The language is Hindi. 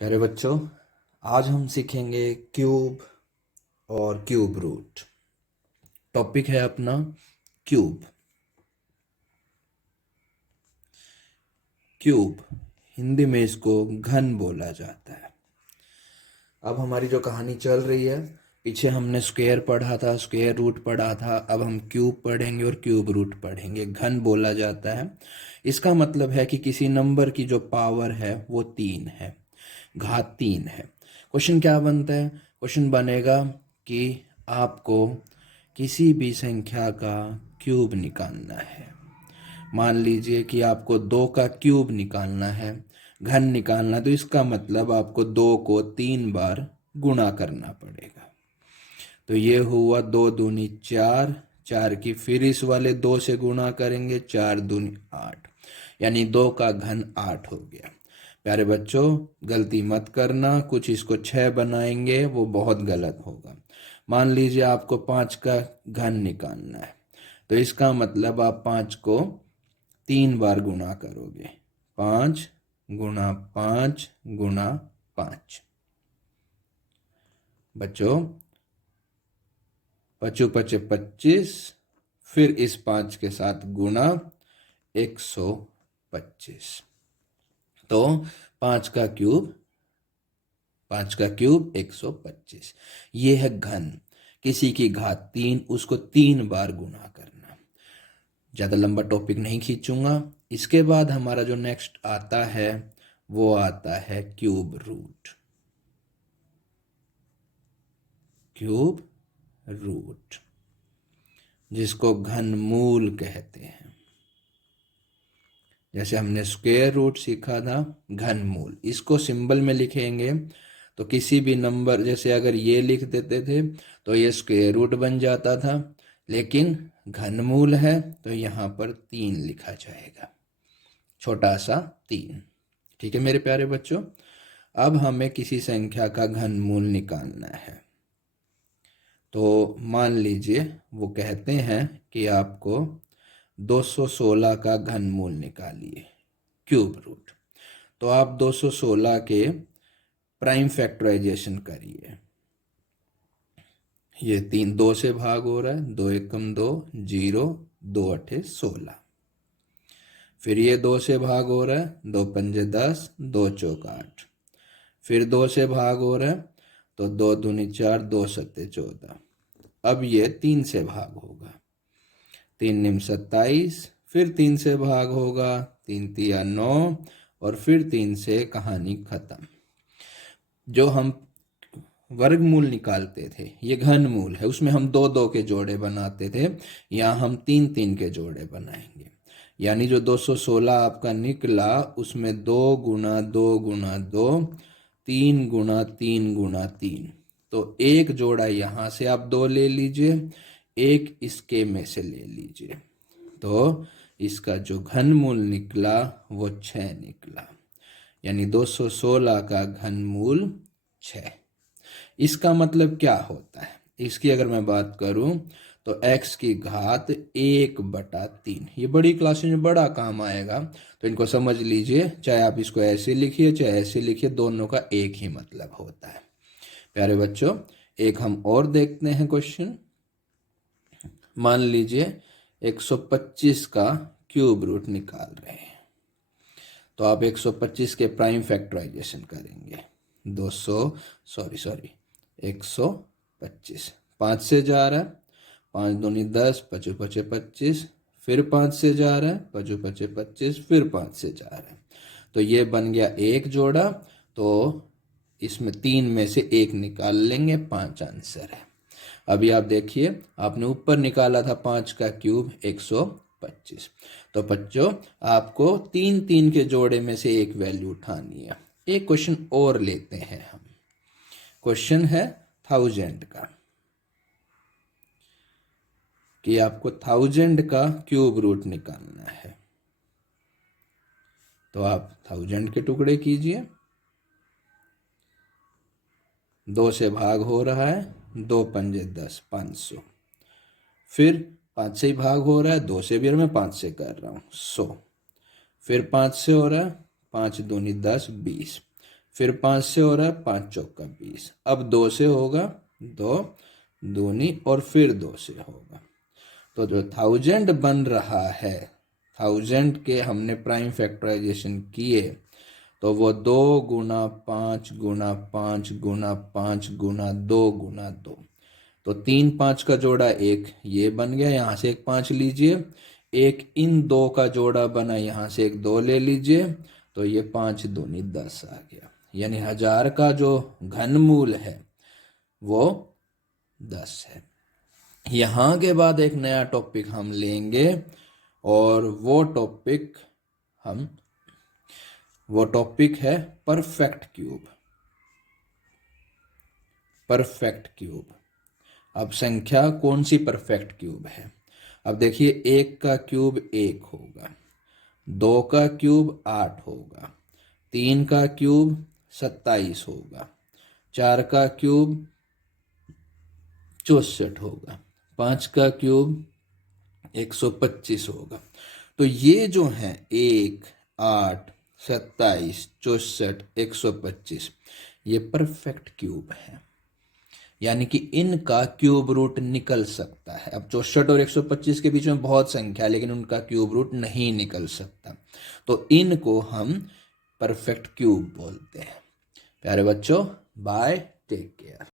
प्यारे बच्चों, आज हम सीखेंगे क्यूब और क्यूब रूट। टॉपिक है अपना क्यूब। क्यूब हिंदी में इसको घन बोला जाता है। अब हमारी जो कहानी चल रही है, पीछे हमने स्क्वायर पढ़ा था, स्क्वायर रूट पढ़ा था। अब हम क्यूब पढ़ेंगे और क्यूब रूट पढ़ेंगे। घन बोला जाता है, इसका मतलब है कि किसी नंबर की जो पावर है वो 3 है, घात 3 है। क्वेश्चन क्या बनता है? क्वेश्चन बनेगा कि आपको किसी भी संख्या का क्यूब निकालना है। मान लीजिए कि आपको 2 का क्यूब निकालना है, घन निकालना है, तो इसका मतलब आपको 2 को 3 बार गुणा करना पड़ेगा। तो ये हुआ 2 दूनी 4, 4 की फिर इस वाले 2 से गुणा करेंगे, 4 दूनी 8, यानी 2 का घन 8 हो गया। प्यारे बच्चों, गलती मत करना, कुछ इसको 6 बनाएंगे वो बहुत गलत होगा। मान लीजिए आपको 5 का घन निकालना है, तो इसका मतलब आप 5 को 3 बार गुणा करोगे। 5 गुणा 5 गुणा 5। बच्चों, पचू पचे 25, फिर इस 5 के साथ गुणा 125। तो 5 का क्यूब 125। ये है घन। किसी की घात 3, उसको 3 बार गुणा करना। ज़्यादा लंबा टॉपिक नहीं खींचूंगा। इसके बाद हमारा जो नेक्स्ट आता है वो आता है क्यूब रूट। क्यूब रूट जिसको घनमूल कहते हैं। जैसे हमने स्क्वायर रूट सीखा था, घनमूल इसको सिंबल में लिखेंगे तो किसी भी नंबर, जैसे अगर ये लिख देते थे तो ये स्क्वायर रूट बन जाता था, लेकिन घनमूल है तो यहाँ पर 3 लिखा जाएगा, छोटा सा 3। ठीक है मेरे प्यारे बच्चों, अब हमें किसी संख्या का घनमूल निकालना है। तो मान लीजिए वो कहते हैं कि आपको 216 का घनमूल निकालिए, क्यूब रूट। तो आप 216 के प्राइम फैक्टराइजेशन करिए। ये 3 2 से भाग हो रहा है, 2 एकम 2, 0, 2 अठे 16। फिर ये 2 से भाग हो रहा है, 2 पंजे 10, 2 चौक 8। फिर 2 से भाग हो रहा है, तो 2 दूनी 4, 2 सत्ते 14। अब ये 3 से भाग होगा, 3 निम 27। फिर 3 से भाग होगा, 3 तिया 9, और फिर 3 से कहानी खत्म। जो हम वर्गमूल निकालते थे, ये घनमूल है, उसमें हम 2 2 के जोड़े बनाते थे, यहाँ हम 3 3 के जोड़े बनाएंगे। यानी जो 216 आपका निकला, उसमें 2 गुना 2 गुना 2, 3 गुना 3 गुना 3। तो एक जोड़ा यहाँ से आप 2 ले लीजिए, एक इसके में से ले लीजिए, तो इसका जो घनमूल निकला वो 6 निकला। यानी 216 का घनमूल 6। इसका मतलब क्या होता है? इसकी अगर मैं बात करूं तो x की घात 1/3। ये बड़ी क्लास में बड़ा काम आएगा, तो इनको समझ लीजिए। चाहे आप इसको ऐसे लिखिए चाहे ऐसे लिखिए, दोनों का एक ही मतलब होता है। प्यारे बच्चों, एक हम और देखते हैं क्वेश्चन। मान लीजिए 125 का क्यूब रूट निकाल रहे हैं, तो आप 125 के प्राइम फैक्टराइजेशन करेंगे। 125 5 से जा रहा है, 5 दूनी 10, पचू पचे 25। फिर 5 से जा रहा है, पचू पचे 25, फिर 5 से जा रहा है, तो ये बन गया एक जोड़ा। तो इसमें 3 में से एक निकाल लेंगे, 5 आंसर है। अभी आप देखिए, आपने ऊपर निकाला था 5 का क्यूब 125। तो बच्चों, आपको 3 3 के जोड़े में से एक वैल्यू उठानी है। एक क्वेश्चन और लेते हैं हम। क्वेश्चन है 1000 का, कि आपको 1000 का क्यूब रूट निकालना है। तो आप 1000 के टुकड़े कीजिए। 2 से भाग हो रहा है, 2 पंजे 10, 500। फिर 5 से ही भाग हो रहा है, 2 से भी, और मैं 5 से कर रहा हूँ, 100। फिर 5 से हो रहा है, 5 दूनी 10, 20। फिर 5 से हो रहा है 5 चौका 20, अब 2 से होगा 2 दूनी और फिर 2 से होगा। तो जो 1000 बन रहा है, 1000 के हमने प्राइम फैक्टराइजेशन किए तो वो 2 गुना 5 गुना 5 गुना 5 गुना 2 गुना 2, तो 3 5 का जोड़ा 1 ये बन गया, यहाँ से एक 5 लीजिए, एक इन 2 का जोड़ा बना, यहाँ से एक 2 ले लीजिए, तो ये 5 दूनी 10 आ गया। यानी 1000 का जो घनमूल है वो 10 है। यहाँ के बाद एक नया टॉपिक हम लेंगे और वो टॉपिक है परफेक्ट क्यूब। Perfect cube. अब संख्या कौन सी परफेक्ट क्यूब है? अब देखिए, 1 का क्यूब 1 होगा, 2 का क्यूब 8 होगा, 3 का क्यूब 27 होगा, 4 का क्यूब 64 होगा, 5 का क्यूब 125 होगा। तो ये जो है 1, 8, 27, 64, 125, ये परफेक्ट क्यूब है, यानी कि इनका क्यूब रूट निकल सकता है। अब 64 और 125 के बीच में बहुत संख्या है, लेकिन उनका क्यूब रूट नहीं निकल सकता, तो इनको हम परफेक्ट क्यूब बोलते हैं। प्यारे बच्चों, बाय, टेक केयर।